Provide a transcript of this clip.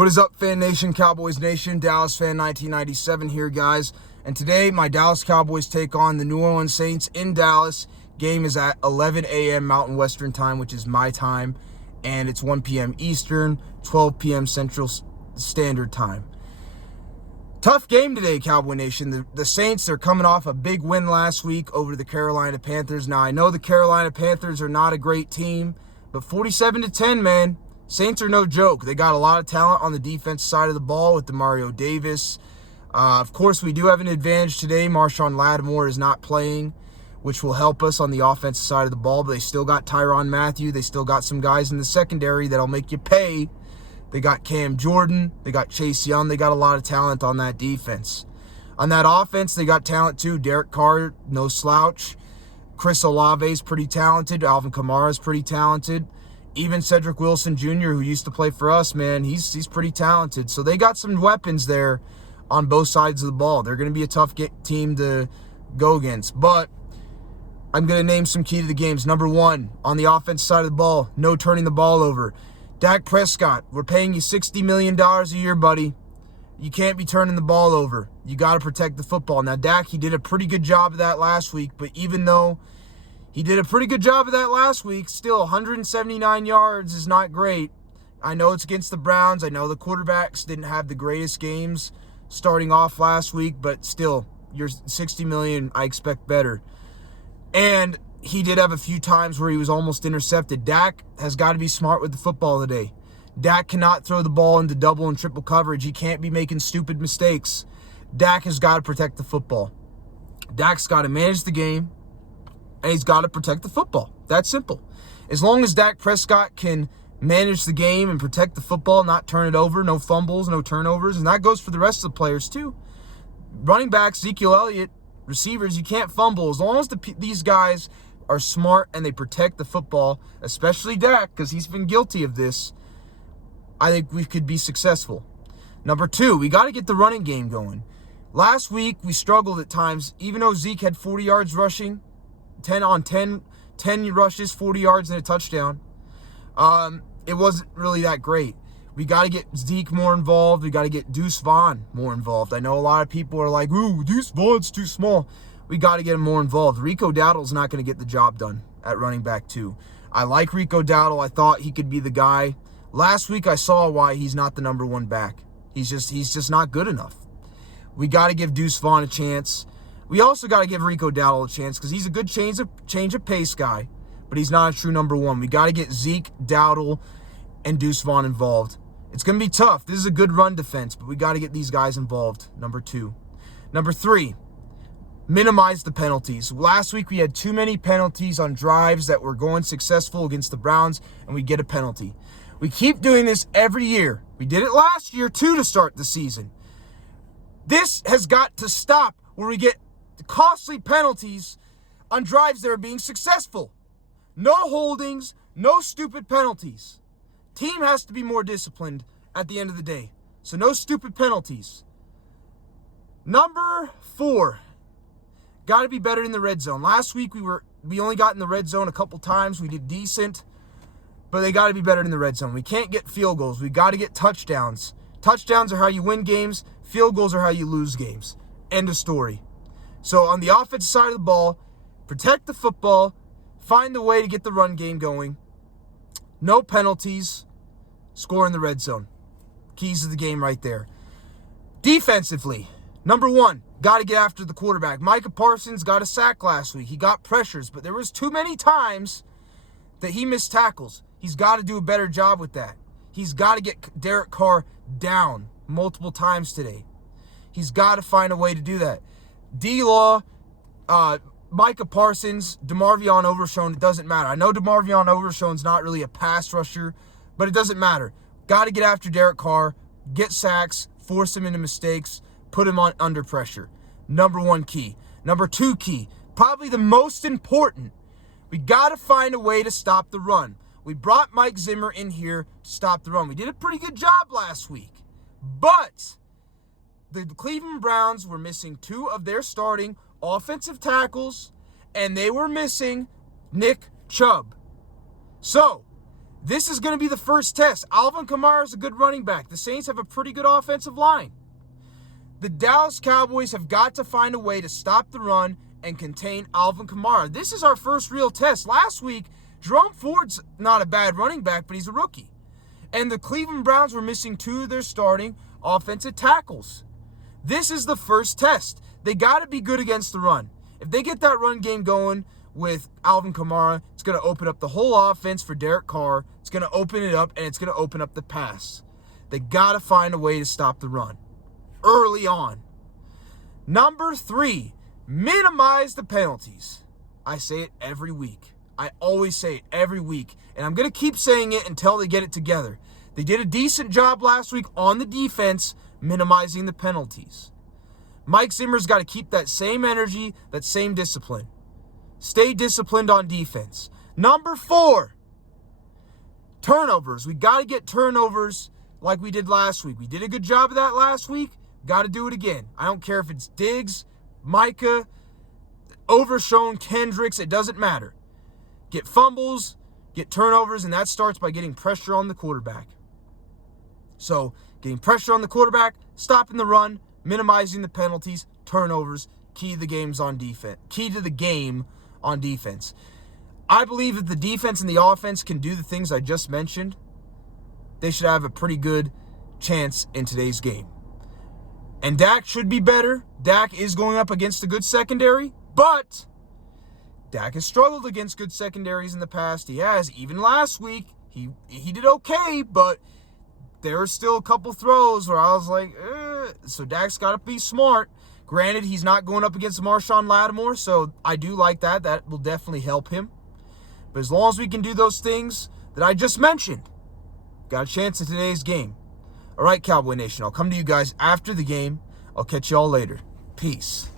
What is up, Fan Nation, Cowboys Nation? Dallas Fan 1997 here, guys. And today, my Dallas Cowboys take on the New Orleans Saints in Dallas. Game is at 11 a.m. Mountain Western Time, which is my time. And it's 1 p.m. Eastern, 12 p.m. Central Standard Time. Tough game today, Cowboy Nation. The Saints are coming off a big win last week over the Carolina Panthers. Now, I know the Carolina Panthers are not a great team, but 47-10, man. Saints are no joke. They got a lot of talent on the defense side of the ball with DeMario Davis. Of course, we do have an advantage today. Marshawn Lattimore is not playing, which will help us on the offensive side of the ball, but they still got Tyrann Mathieu. They still got some guys in the secondary that'll make you pay. They got Cam Jordan. They got Chase Young. They got a lot of talent on that defense. On that offense, they got talent too. Derek Carr, no slouch. Chris Olave is pretty talented. Alvin Kamara is pretty talented. Even Cedric Wilson Jr., who used to play for us, man, he's pretty talented. So they got some weapons there on both sides of the ball. They're going to be a tough team to go against. But I'm going to name some key to the games. Number one, on the offense side of the ball, no turning the ball over. Dak Prescott, we're paying you $60 million a year, buddy. You can't be turning the ball over. You got to protect the football. Now, Dak, he did a pretty good job of that last week, but even though he did a pretty good job of that last week, still 179 yards is not great. I know it's against the Browns. I know the quarterbacks didn't have the greatest games starting off last week, but still, your $60 million, I expect better. And he did have a few times where he was almost intercepted. Dak has got to be smart with the football today. Dak cannot throw the ball into double and triple coverage. He can't be making stupid mistakes. Dak has got to protect the football. Dak's got to manage the game, and he's got to protect the football. That's simple. As long as Dak Prescott can manage the game and protect the football, not turn it over, no fumbles, no turnovers, and that goes for the rest of the players too. Running backs, Ezekiel Elliott, receivers, you can't fumble. As long as these guys are smart and they protect the football, especially Dak, because he's been guilty of this, I think we could be successful. Number two, we got to get the running game going. Last week, we struggled at times, even though Zeke had 40 yards rushing, 10 rushes, 40 yards, and a touchdown. It wasn't really that great. We got to get Zeke more involved. We got to get Deuce Vaughn more involved. I know a lot of people are like, ooh, Deuce Vaughn's too small. We got to get him more involved. Rico Dowdle's not going to get the job done at running back too. I like Rico Dowdle. I thought he could be the guy. Last week, I saw why he's not the number one back. He's just not good enough. We got to give Deuce Vaughn a chance. We also got to give Rico Dowdle a chance because he's a good change of pace guy, but he's not a true number one. We got to get Zeke, Dowdle, and Deuce Vaughn involved. It's going to be tough. This is a good run defense, but we got to get these guys involved, number two. Number three, minimize the penalties. Last week, we had too many penalties on drives that were going successful against the Browns, and we get a penalty. We keep doing this every year. We did it last year, too, to start the season. This has got to stop where we get costly penalties on drives that are being successful. No holdings, no stupid penalties. Team has to be more disciplined at the end of the day. So no stupid penalties. Number four, got to be better in the red zone. Last week we only got in the red zone a couple times. We did decent, but they got to be better in the red zone. We can't get field goals. We got to get touchdowns. Touchdowns are how you win games. Field goals are how you lose games. End of story. So on the offensive side of the ball, protect the football, find the way to get the run game going. No penalties, score in the red zone. Keys to the game right there. Defensively, number one, got to get after the quarterback. Micah Parsons got a sack last week. He got pressures, but there was too many times that he missed tackles. He's got to do a better job with that. He's got to get Derek Carr down multiple times today. He's got to find a way to do that. D-Law, Micah Parsons, DeMarvion Overshown, it doesn't matter. I know DeMarvion Overshown's not really a pass rusher, but it doesn't matter. Got to get after Derek Carr, get sacks, force him into mistakes, put him under pressure. Number one key. Number two key, probably the most important, we got to find a way to stop the run. We brought Mike Zimmer in here to stop the run. We did a pretty good job last week, but the Cleveland Browns were missing two of their starting offensive tackles, and they were missing Nick Chubb. So, This is going to be the first test. Alvin Kamara is a good running back. The Saints have a pretty good offensive line. The Dallas Cowboys have got to find a way to stop the run and contain Alvin Kamara. This is our first real test. Last week, Jerome Ford's not a bad running back, but he's a rookie. And the Cleveland Browns were missing 2 of their starting offensive tackles. This is the first test. They got to be good against the run. If they get that run game going with Alvin Kamara, it's going to open up the whole offense for Derek Carr. It's going to open it up, and it's going to open up the pass. They got to find a way to stop the run early on. Number 3, minimize the penalties. I say it every week. I always say it every week, and I'm going to keep saying it until they get it together. They did a decent job last week on the defense, minimizing the penalties. Mike Zimmer's got to keep that same energy, that same discipline. Stay disciplined on defense. Number 4, turnovers. We got to get turnovers like we did last week. We did a good job of that last week. Got to do it again. I don't care if it's Diggs, Micah, Overshown, Kendricks. It doesn't matter. Get fumbles, get turnovers, and that starts by getting pressure on the quarterback. So, getting pressure on the quarterback, stopping the run, minimizing the penalties, turnovers, key to the game on defense. I believe if the defense and the offense can do the things I just mentioned, they should have a pretty good chance in today's game. And Dak should be better. Dak is going up against a good secondary, but Dak has struggled against good secondaries in the past. He has. Even last week, he did okay, but there are still a couple throws where I was like, So Dak's got to be smart. Granted, he's not going up against Marshawn Lattimore, so I do like that. That will definitely help him. But as long as we can do those things that I just mentioned, got a chance in today's game. All right, Cowboy Nation, I'll come to you guys after the game. I'll catch you all later. Peace.